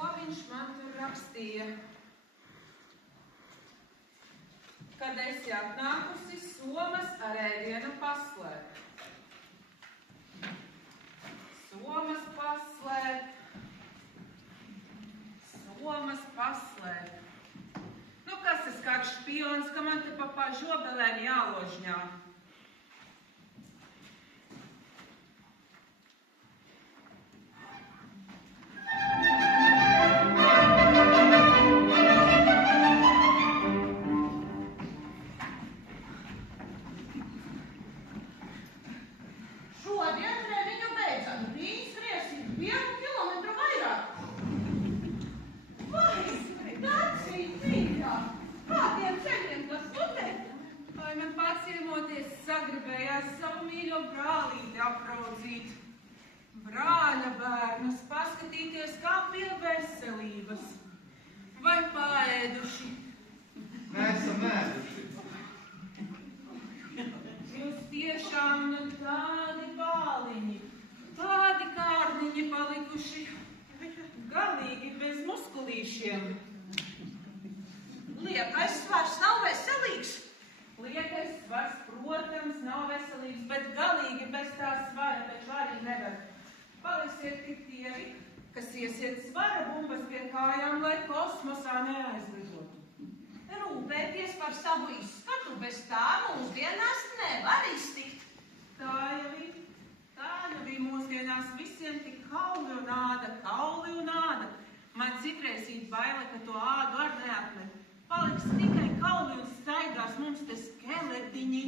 ko viņš man tur rakstīja. Kad esi atnākusi, somas ar ēdienu paslēp. Somas paslēp. Somas paslēp. Nu, kas tas kāds špions, ka man te pa žobelēm jāložņā? Brāļa bērnus paskatīties, kā pie veselības. Vai paēduši? Mēs esam ēduši. Jūs tiešām nu tādi bāliņi, tādi kārniņi palikuši, galīgi bez muskulīšiem. Liekais svars nav veselīgs. Liekais svars, protams, nav veselīgs, bet galīgi bez tā svara taču arī nevar. Paliksiet tik tievi, kas iesiet svara bumbas pie kājām, lai kosmosā neaizlidotu. Rūpēties par savu izskatu, bez tā mūsdienās nevar iztikt. Tā jau ir mūsdienās visiem tik kauli un āda. Man citreizīt baila, ka to ādu ar neapmet. Paliks tikai kauli un staigās mums te skeletiņi.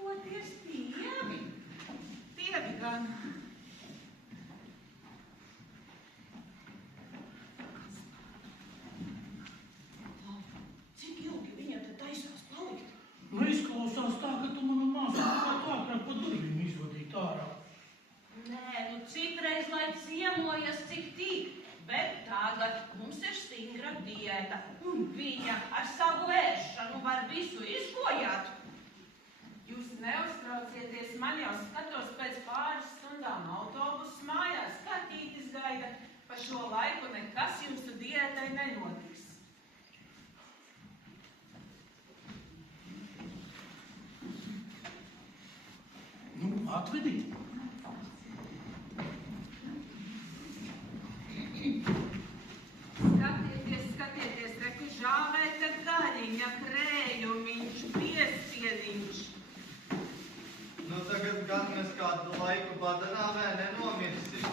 Toties tievi. Tievi gan. Nu, izklausās tā, ka tu manu māsu ātrāk pa durvīm izvadīt ārā. Nē, nu citreiz, lai ciemojas cik tīk, bet tagad mums ir stingra diēta, un viņa ar savu ēšanu var visu izbojāt. Jūs neuztraucieties, man jau skatos pēc pāris stundām autobusu mājās, skatītis gaida. Pa šo laiku nekas jūsu diētai nenotiks. Nu, atvedīt. Skatieties, reku žāvēta gaļiņa, krējumiņš, piestieliņš. Nu, tagad gan mēs kādu laiku badanāmē nenomirsim.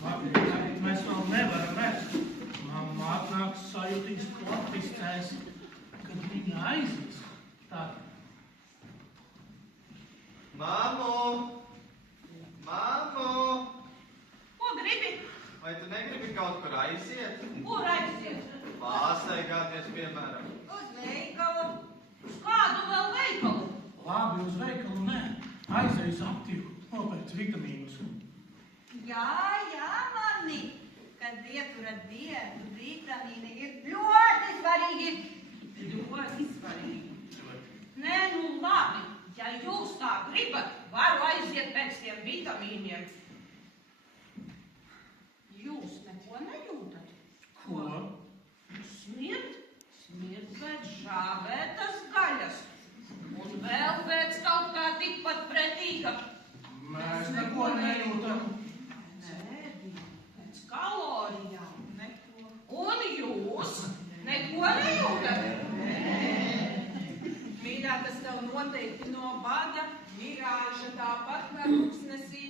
Tagad mēs vēl nevaram ēst. Mamma atnāks sajūtīgs klapistēs, kad viņa aizies. Tagad. Māmu! Ko gribi? Vai tu negribi kaut kur aiziet? Kur aiziet? Pārsteigāties, piemēram. Uz veikalu. Uz kādu vēl veikalu? Labi, uz veikalu nē. Aizejas aptiku, nopērc vitamīnus. Jā, mani, kad ieturat diētu, vitamīni ir ļoti svarīgi. Ļoti svarīgi. Nē, nu labi. Ja jūs tā gribat, varu aiziet pēc tiem vitamīniem. Jūs neko nejūtat? Ko? Smird pēc žāvētas gaļas. Un vēl pēc kaut kā tikpat pretīga. Mēs neko nejūtam. Nē, pēc kalorijām. Neko. Un jūs neko nejūtat? Mīļā, tas tev noteikti no bada, mirāža tāpat kā rūksnesī.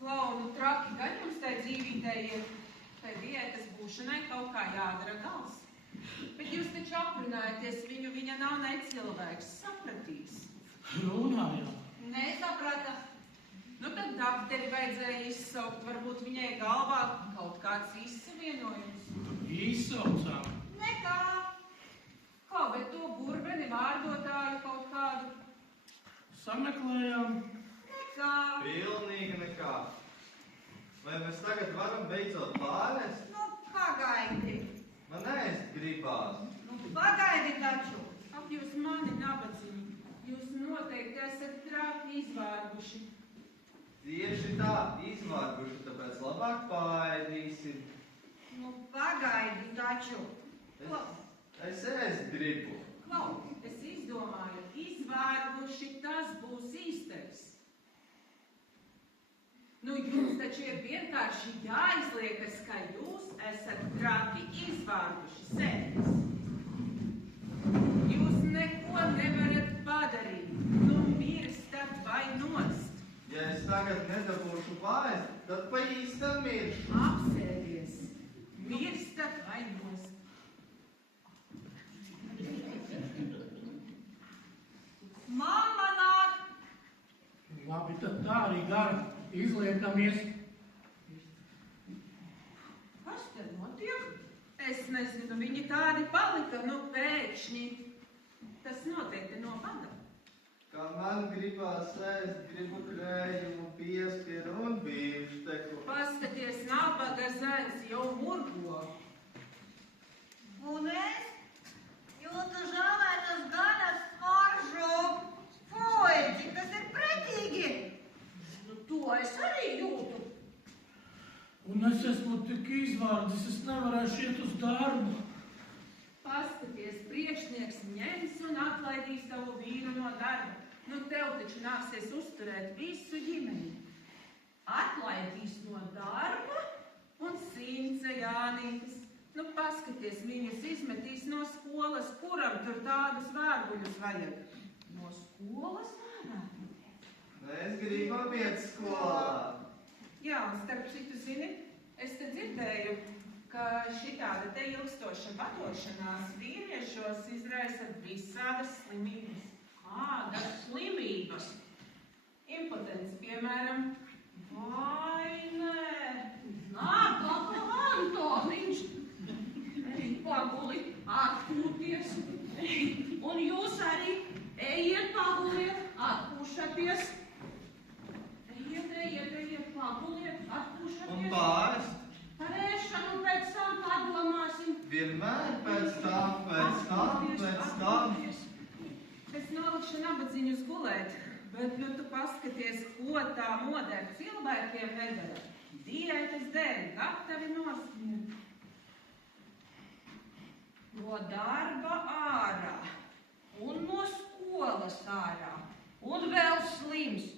Klaunu traki gan jums tai dzīvītē ir, tai diētas būšanai kaut kā jādara gals. Bet jūs taču aprunājaties viņu, viņa nav necilvēks, sapratīs. Runājām. Nesaprata. Nu tad dakteri vajadzēja izsaukt, varbūt viņai galvā kaut kāds izsavienojums. Izsaucām. Nekā. Kā, bet to burbeni vārdotāju kaut kādu? Sameklējām. Nekā. Pilnīgi nekā. Vai mēs tagad varam beidzot pārēst? Nu, pagaidi. Man ēst gribās. Nu, pagaidi taču. Ak, jūs mani nabadziņi. Jūs noteikti esat traki izvārguši. Tieši tā, paēdīsim. Nu, pagaidi taču. Es ēst gribu. Klau, es izdomāju, izvārguši tas būs īstais. Nu, jums taču ir vienkārši jāizliekas, ka jūs esat traki izvārguši sevis. Jūs neko nevarat padarīt. Nu, mirstat vai nost. Ja es tagad nedabūšu paēst, tad pa īstam miršu. Apsēdies. Mirstat vai nost. Mamma nāk! Labi, tad tā arī dara. Izliekamies. Kas te notiek? Es nezinu, viņi tādi palika, nu pēkšņi. Tas noteikti no bada. Kā man gribās ēst, gribu krējumu, piespiedu un bīfšteku. Paskaties, nabaga zēns jau murgo. Un es jūtu žāvētas gaļas smaržu. Puiši, tas ir pretīgi! Nu, to es arī jūtu. Un es esmu tik izvārdzis, es nevarēšu iet uz darbu. Paskaties, priekšnieks ņems un atlaidīs tavu vīru no darba. Nu, tev taču nāksies uzturēt visu ģimeni. Atlaidīs no darba? Un Sīnce Jānītis. Nu, paskaties, viņus izmetīs no skolas, kuram tur tādus vārguļus vajag. No skolas ārā? Mēs gribam iet skolā. Jā, un starp citu, zini, es te dzirdēju, ka šitāda te ilgstoša vadošanās vīriešos izraisa visādas slimības. Kādas slimības? Impotence, piemēram. Vai nē? Nākā Antoniņš. Paguli, atpūties. Un jūs arī ejiet paguliet, atpūšaties. Ejiet, paguliet, atpūšaties. Un pārst? Par ēšanu pēc tam padomāsim. Vienmēr pēc tam. Es nolikšu nabadzīņus gulēt, bet nu tu paskaties, ko tā moda ar cilvēkiem nedara. Diētas dēļ gatavi nosmirt. No darba ārā, un no skolas ārā, un vēl slims,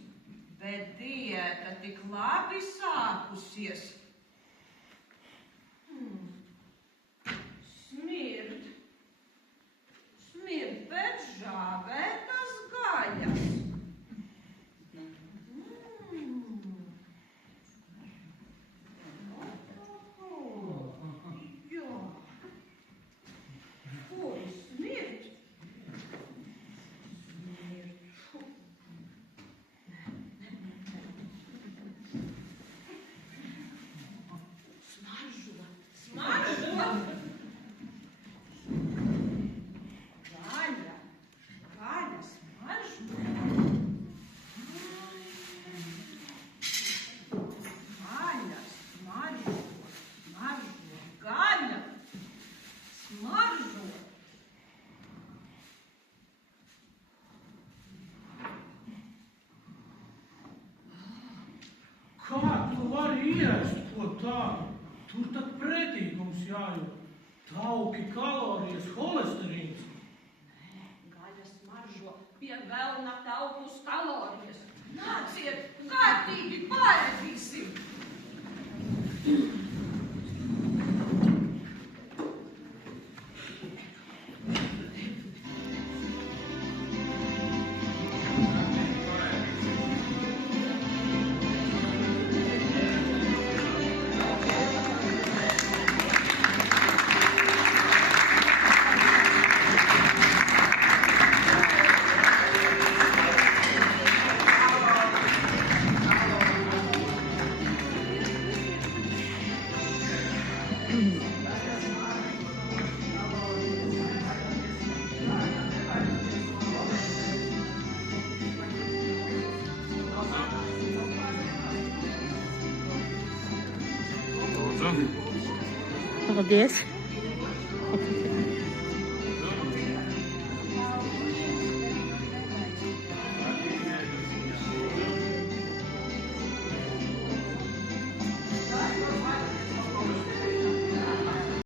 bet diēta tik labi sākusies. Smirt pēc žāvētas gaļas. Jā. Oi, smirt. Smaržo. Gaļa smaržo. Gaļa smaržo. Gaļa smaržo. Kā tu vari iest ko tādu? Tur tad pretīgums jājūt. Tauki, kalorijas, holesterīns. Gaļa smaržo pie velna taukus kalorijas. Nāciet, kārtīgi pārēdīsim. Paldies!